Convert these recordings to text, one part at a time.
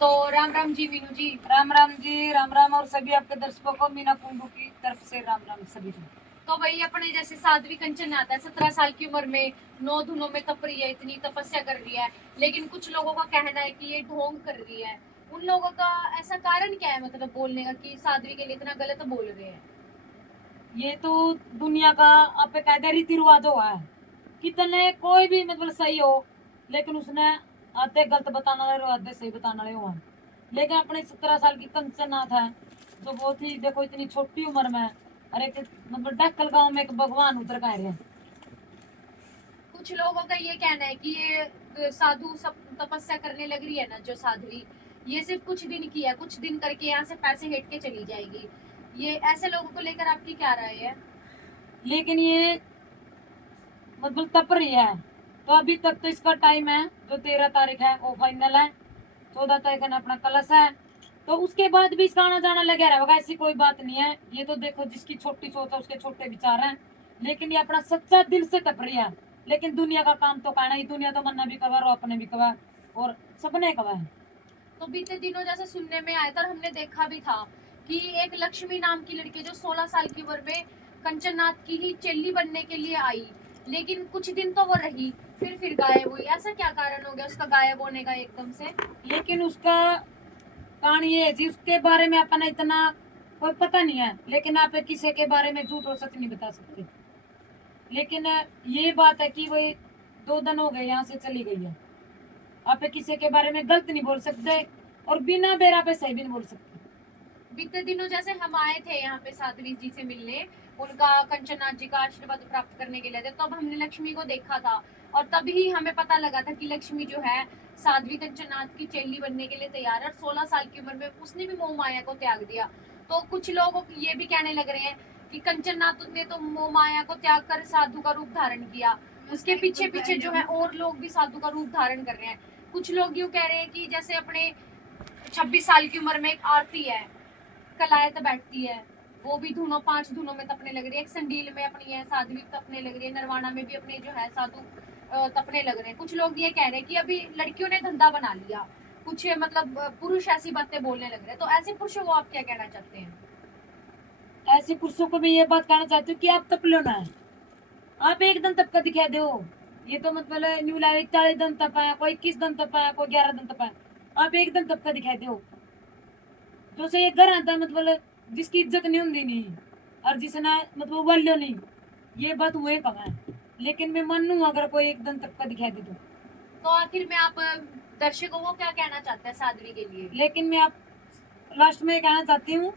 तो राम राम जी मीनू जी। राम राम जी, राम राम। और सभी आपके दर्शकों को मीना कुंडू की तरफ से राम राम सभी को। तो वही अपने जैसे साध्वी कंचन आता है 17 साल की उम्र में 9 धुनों में तप रही है, इतनी तपस्या कर रही है, लेकिन कुछ लोगों का कहना है कि ये ढोंग कर रही है। उन लोगों का ऐसा कारण क्या है, मतलब बोलने का कि साध्वी के लिए इतना गलत बोल रहे हैं? ये तो दुनिया का आप कायदा रीति रिवाज हुआ है। कितने कोई भी मतलब सही हो, लेकिन उसने आधे गलत बताना और आधे सही बताना हुआ है। लेकिन अपने 17 साल की कंचन नाथ है, जो बहुत ही देखो इतनी छोटी उम्र में, अरे मतलब डक्कल गांव में एक भगवान उतर का रहे हैं। कुछ लोगों का ये कहना है कि ये साधु सब तपस्या करने लग रही है ना, जो साध्वी, ये सिर्फ कुछ दिन की है, कुछ दिन करके यहाँ से पैसे हेट के चली जाएगी। ये ऐसे लोगों को लेकर आपकी क्या राय है? लेकिन ये मतलब तप रही है, तो अभी तक तो इसका टाइम है, जो 13 तारीख है वो फाइनल है। 14 तारीख है ना अपना कलश है, तो उसके बाद भी इसका आना जाना लगा रहेगा, ऐसी कोई बात नहीं है। ये तो देखो जिसकी छोटी सोच है उसके छोटे विचार हैं, लेकिन ये अपना सच्चा दिल से तप रही है। लेकिन दुनिया का काम तो कहना ही, दुनिया तो मन्ना भी कवा और अपने भी कवा और सबने कवा है। तो बीते दिनों जैसे सुनने में आया था और हमने देखा भी था कि एक लक्ष्मी नाम की लड़की जो 16 साल की उम्र में कंचननाथ की ही चेली बनने के लिए आई, लेकिन कुछ दिन तो वो रही, फिर गायब हुई। ऐसा क्या कारण हो गया उसका गायब होने का एकदम से? लेकिन उसका कारण ये है जी, उसके बारे में अपना इतना कोई पता नहीं है, लेकिन आप किसी के बारे में झूठ और सच नहीं बता सकते। लेकिन ये बात है कि वही 2 दिन हो गए यहाँ से चली गई है। आप किसी के बारे में गलत नहीं बोल सकते और बिना बेरा पे सही भी नहीं बोल सकते। बीते दिनों जैसे हम आए थे यहाँ पे साध्वी जी से मिलने, उनका कंचननाथ जी का आशीर्वाद प्राप्त करने के लिए थे, तब हमने लक्ष्मी को देखा था। और तभी हमें पता लगा था कि लक्ष्मी जो है साध्वी कंचननाथ की चेली बनने के लिए तैयार है, और 16 साल की उम्र में उसने भी मोह माया को त्याग दिया। तो कुछ लोग ये भी कहने लग रहे हैं कि कंचननाथ ने तो मोह माया को त्याग कर साधु का रूप धारण किया, उसके पीछे पीछे जो है और लोग भी साधु का रूप धारण कर रहे हैं। कुछ लोग यूँ कह रहे हैं कि जैसे अपने 26 साल की उम्र में एक आरती है, कलायत बैठती है, वो भी धुनों 5 धुनों में तपने लग रही है, एक संडील में अपनी है साध्वी तपने लग रही है, नरवाना में भी अपने जो है साधु तपने लग रहे हैं। कुछ लोग ये कह रहे हैं कि अभी लड़कियों ने धंधा बना लिया, कुछ मतलब पुरुष ऐसी बातें बोलने लग रहे हैं। तो ऐसे पुरुषों को आप क्या कहना चाहते हैं? ऐसे पुरुषों को मैं ये बात कहना चाहती हूँ कि आप तप लो ना, आप एक दिन तप का दिखा दो। ये तो मतलब न्यू लाइफ 40 दिन तपाया, कोई 21 दिन तपाया, कोई 11 दिन तपाया, आप एक दिन तप का दिखा दो। जो से ये घर आता मतलब जिसकी इज्जत नहीं होती नहीं, और जिसने मतलब वल्यो नहीं, ये बात हुए कब है। लेकिन मैं मानू अगर कोई एक दिन तप का दिखा दे तो आखिर में आप दर्शकों को क्या कहना चाहते हैं साध्वी के लिए? लेकिन मैं आप लास्ट में ये कहना चाहती हूँ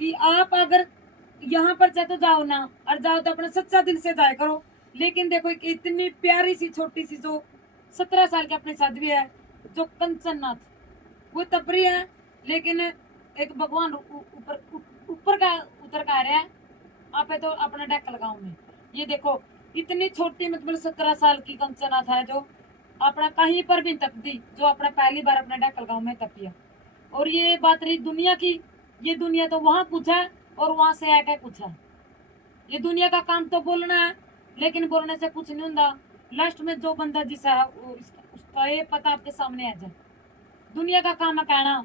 कि आप अगर यहाँ पर चाहे तो जाओ ना, और जाओ तो अपना सच्चा दिल से जाया करो। लेकिन देखो एक इतनी प्यारी सी छोटी सी जो 17 साल की अपनी साध्वी है, जो कंचन नाथ, वो तपरी है। लेकिन एक भगवान ऊपर ऊपर का उतर का आ रहा है। आप है तो अपना डेकल गांव में ये देखो, इतनी छोटी मतलब 17 साल की कंचन नाथ है, जो अपना कहीं पर भी तप दी, जो अपना पहली बार अपना डेकल गांव में तपिया। और ये बात रही दुनिया की, ये दुनिया तो वहां कुछ है और वहां से आके कुछ है। ये दुनिया का काम तो बोलना है, लेकिन बोलने से कुछ नहीं होता। लास्ट में जो बंदा जिसा है वो उसका ये पता आपके सामने आ जाए। दुनिया का काम है कहना,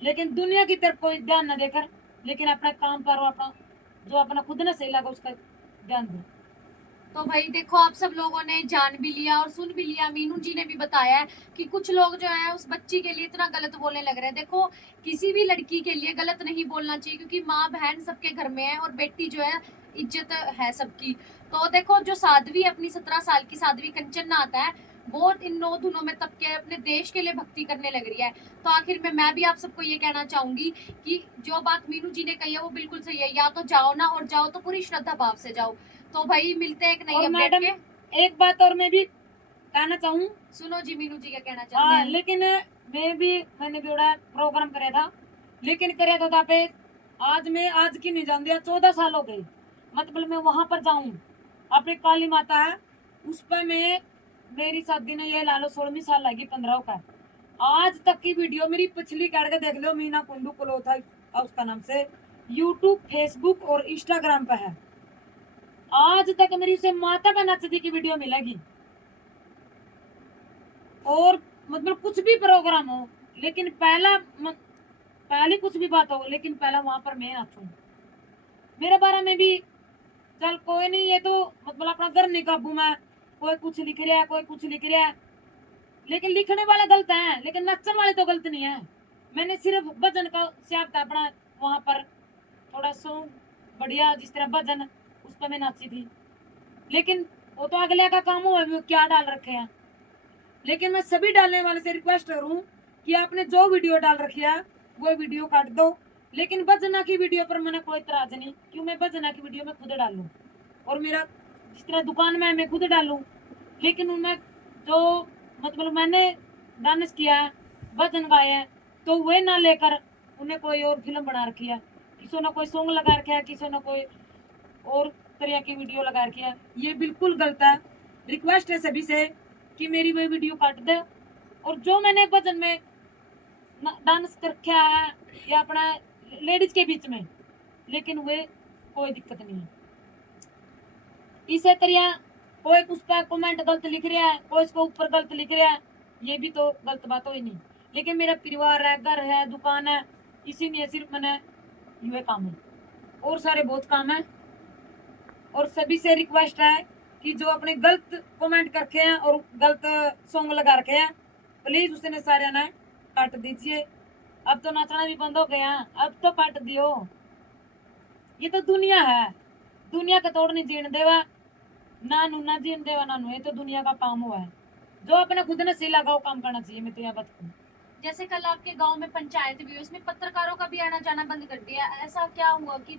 लेकिन दुनिया की तरफ कोई ध्यान न देकर, लेकिन अपना काम पर अपना जो अपना खुद ने सही लगा उसका ध्यान दो। तो भाई देखो, आप सब लोगों ने जान भी लिया और सुन भी लिया, मीनू जी ने भी बताया है कि कुछ लोग जो है उस बच्ची के लिए इतना गलत बोलने लग रहे हैं। देखो, किसी भी लड़की के लिए गलत नहीं बोलना चाहिए, क्योंकि माँ बहन सबके घर में है और बेटी जो है इज्जत है सबकी। तो देखो, जो साध्वी अपनी 17 साल की साध्वी कंचन नाथ है, वो इन 9 धुनों में तब के अपने देश के लिए भक्ति करने लग रही है। तो आखिर में मैं भी आप सबको ये कहना चाहूंगी कि जो बात मीनू जी ने कही है वो बिल्कुल सही है, या तो जाओ ना, और जाओ तो पूरी श्रद्धा भाव से जाओ। तो भाई मिलते हैं एक नई और अपडेट मैडम, के। एक बात और मैं भी कहना चाहूँ। सुनो जी, मीनू जी क्या कहना चाहते हाँ, हैं? लेकिन मैंने भी बड़ा प्रोग्राम कराया था, लेकिन कराया तो था पे आज मैं आज की नहीं जान दिया, 14 साल हो गए। मतलब मैं वहां पर जाऊं, अपनी काली माता है उस पर मैं, मेरी शादी ने ये ला लो 16वीं साल लगी 15 का। आज तक की वीडियो मेरी पिछली काट के देख लो, मीना कुंडू क्लोथ है उसका नाम से, यूट्यूब, फेसबुक और इंस्टाग्राम पे है। आज तक मेरी उसे माता पे नचती की वीडियो मिलेगी। और मतलब कुछ भी प्रोग्राम हो, लेकिन पहली कुछ भी बात हो, लेकिन पहला वहां पर मैं नाचूं। मेरे बारे में भी चल कोई नहीं, ये तो मतलब अपना घर नहीं काबू में, कोई कुछ लिख रहा है, कोई कुछ लिख रहा है, लेकिन लिखने वाले गलत हैं, लेकिन नचन वाले तो गलत नहीं है। मैंने सिर्फ भजन का शब्द अपना वहां पर थोड़ा सॉन्ग बढ़िया जिस तरह भजन उस पर मैं नाची थी, लेकिन वो तो अगले का काम हुआ, वो क्या डाल रखे हैं। लेकिन मैं सभी डालने वाले से रिक्वेस्ट करूं कि आपने जो वीडियो डाल रखी है वो वीडियो काट दो, लेकिन भजना की वीडियो पर मैंने कोई इतराज नहीं, क्यों मैं भजना की वीडियो में खुद डालूं, और मेरा जिस तरह दुकान में है मैं खुद डालूं, लेकिन उनमें जो मतलब मैंने डांस किया है, भजन गाया है, तो वे ना लेकर उन्हें कोई और फिल्म बना रखी है, किसी ने कोई सॉन्ग लगा रखा है, किसी ने कोई और तरह की वीडियो लगा रखी है। ये बिल्कुल गलत है। रिक्वेस्ट है सभी से कि मेरी वो वीडियो काट दे, और जो मैंने भजन में डांस कर रखा है या अपना लेडीज के बीच में, लेकिन वे कोई दिक्कत नहीं है। इसी तरह कोई उस पर कमेंट गलत लिख रहा है, कोई उसके ऊपर गलत लिख रहा है, ये भी तो गलत बात हो ही नहीं। लेकिन मेरा परिवार है, घर है, दुकान है, इसी में सिर्फ मैंने ये काम है, और सारे बहुत काम है। और सभी से रिक्वेस्ट है कि जो अपने गलत कमेंट करके हैं और गलत सॉन्ग लगा रखे हैं, प्लीज उसने सारे ना काट दीजिए। अब तो नाचना भी बंद हो गया, अब तो काट दियो। ये तो दुनिया है, दुनिया का तोड़ नहीं जीण देवा, ना जीण देवा नानू, ये तो दुनिया का काम हुआ है। जो अपने खुद ने सही लगाओ काम करना चाहिए, मैं तो यह बात कहूं। जैसे कल आपके गांव में पंचायत भी हुई, उसमें पत्रकारों का भी आना जाना बंद कर दिया, ऐसा क्या हुआ कि